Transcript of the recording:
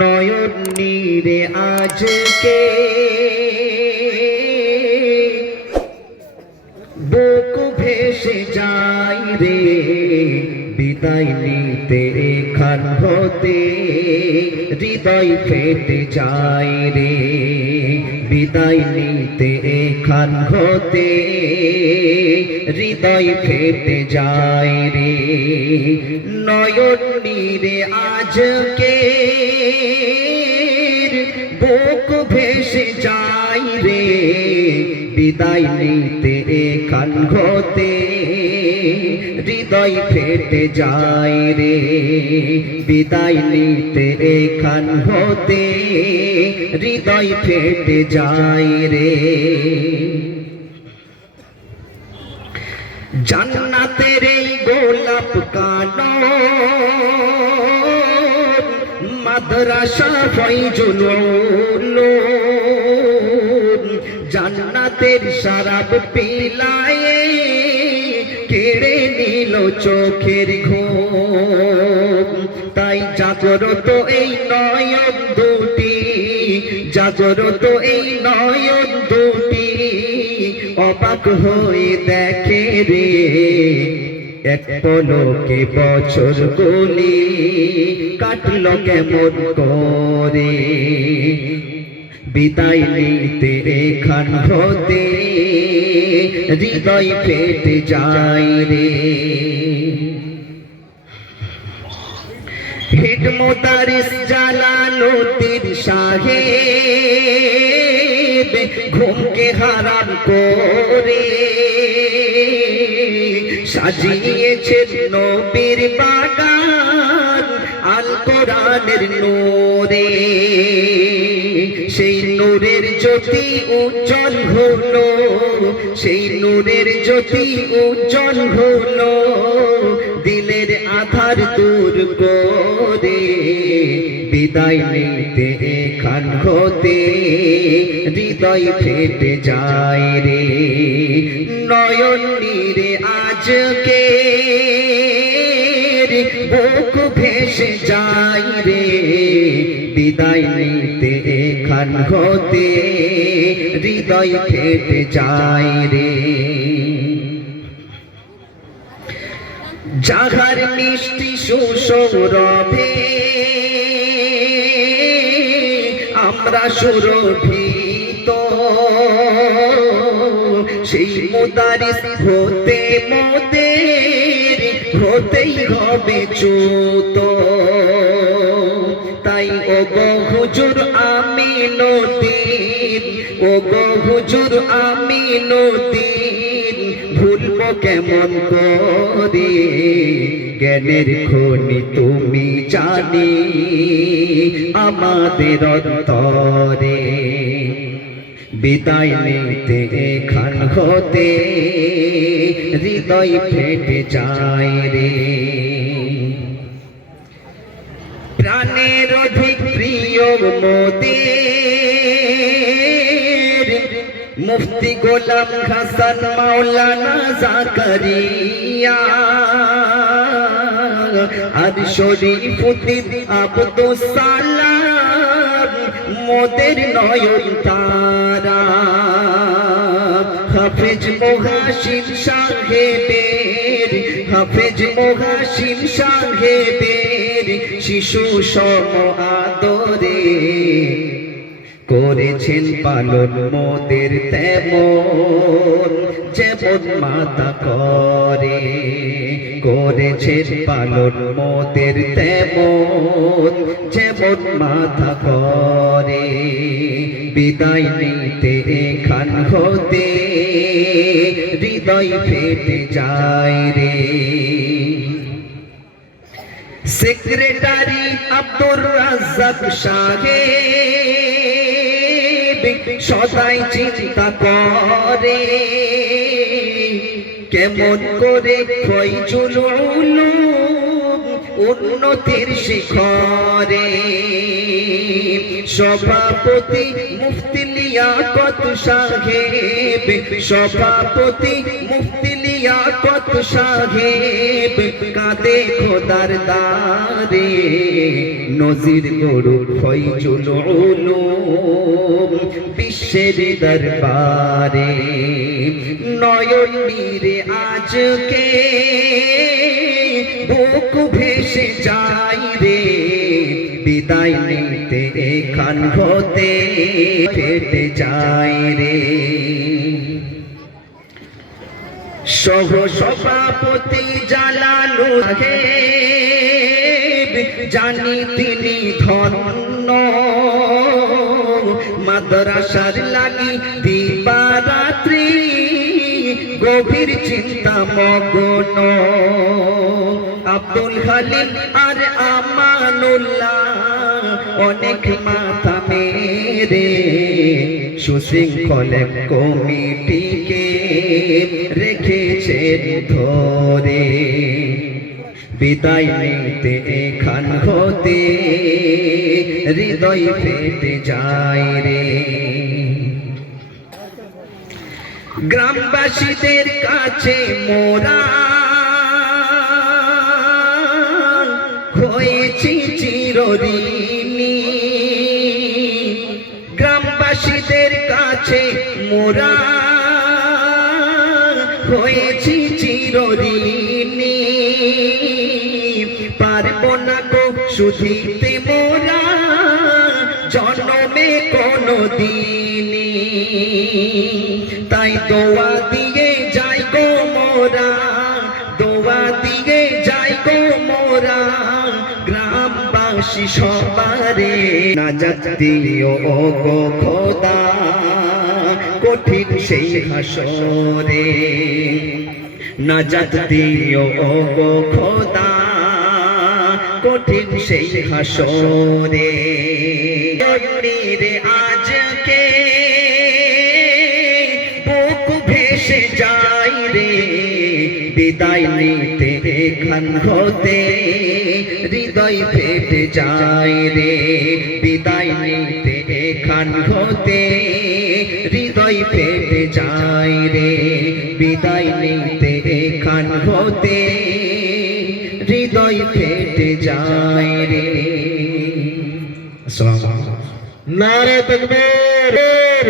নয়ন নীরে আজকে বুক ভেসে যাই রে, বিদায় নিতে এখান হতে হৃদয় ফেটে যায় রে, বিদায় নিতে এখান হতে হৃদয় ফেটে যায় রে। নয়ন নীরে আজকে বুক ভেসে যায় রে, বিদায় নিতে এখান হতে হৃদয় ফেটে যায় রে, বিদায় নিতে এখান হতে হৃদয় ফেটে যায় রে। জান্নাতের এই গোলাপ কানন মাদ্রাসা ফয়জুল উলুম, জান্নাতের শরাব পিলায়ে কেড়ে নিল চোখের ঘুম। তাই জাগরত এই নয়ন দুটি, জাগরত এই নয়ন দুটি অবাক হয়ে দেখে রে, এক পলকে বছর গুলি কাটল কেমন করে, বিদায় নিতে এখান হতে হৃদয় ফেটে যায় রে। হেড মোদারিস জালালউদ্দিন সাহেব ঘুমকে হারাম করে সাজিয়েছেন নবীর বাগান আল কোরআনের নূরে। সেই নূরের জ্যোতি উজ্জ্বল হলো, সেই নূরের জ্যোতি উজ্জ্বল হলো, দিলের আধার দূর করে বিদায় নিতে এখান হতে হৃদয় ফেটে যায় রে। নয়ন নীরে আজকে বুক ভেসে যায় রে, বিদায় নিতে এখান হতে হৃদয় ফেটে যায় রে। যাহার মিষ্টি সুসৌরভে আমরা সুরভিত, সেই মুদারিস হতে মোদের হতেই হবে চ্যুত। তাই ও গো হুজুর আমিনুদ্দিন, ও গো হুজুর আমিনুদ্দিন ভুলবো কেমন করে, জ্ঞানের খনি তুমি জানি আমাদের অন্তরে, বিদায় নিতে এখান হতে হৃদয় ফেটে যায় রে। প্রাণের অধিক প্রিয় মোদের মুফতি গোলাম হাসান মাওলানা জাকারিয়া, আর শরীফুদ্দিন আব্দুস সালাম মোদের নয়ন তারা। হাফেজ মুহাসিন সাহেবের, হাফেজ মুহাসিন সাহেবের শিশু সম আদরে করেছেন পালন মোদের তেমন যেমন মাতা করে, করেছেন পালন মোদের তেমন যেমন মাতা করে, বিদায় নিতে এখান হতে হৃদয় ফেটে যায় রে। সেক্রেটারি আব্দুর রাজ্জাক সাহেব সদাই চিন্তা করে কেমন করে ফয়জুল উলুম উন্নতির শিখরে। সভাপতি মুফতি লিয়াকত সাহেব, সভাপতি মুফতি লিয়াকত সাহেব কাঁদে খোদার দারে নজির গরু ফয়জুল উলুম বিশ্বের দরবারে নয়ন নীরে আজকে বুক ভেসে যায় রে বিদায় নিতে এখান হতে ফেটে যায় রে সহ সভাপতি জালালুল সাহেব জানি তিনি ধন্য মাদ্রাসার লাগি দিবারাত্রি গভীর চিন্তা মগ্ন আব্দুল হালিম আর আমানুল্লাহ অনেক মাথা মেরে সুশৃঙ্খল কমিটিকে রেখেছেন ধরে বিদায় নিতে এখান হতে হৃদয় ফেটে যায় রে গ্রামবাসীদের কাছে মোরা হয়েছি চিরঋণী গ্রামবাসীদের কাছে মোরা হয়েছি চিরঋণী পারবো না গো শুধিতে মোরা জন্মে কোনো দিনই তাই দোয়া দিয়ে যাই গো মোরা দোয়া দিয়ে যাই গো মোরা গ্রামবাসী সবারে নাজাত দিও ও গো খোদা কঠিন সেই হাসরে নাজাত দিও ও গো খোদা কঠিন সেই হাসরে রে আজকে বুক ভেসে যায় রে বিদায় নিতে এখান হতে হৃদয় ফেটে যায় রে বিদায় নিতে এখান হতে হৃদয় ফেটে যায় রে বিদায় নিতে এখান হতে হৃদয় ফেটে যায় রে আসসালামু আলাইকুম নারে তাকবীর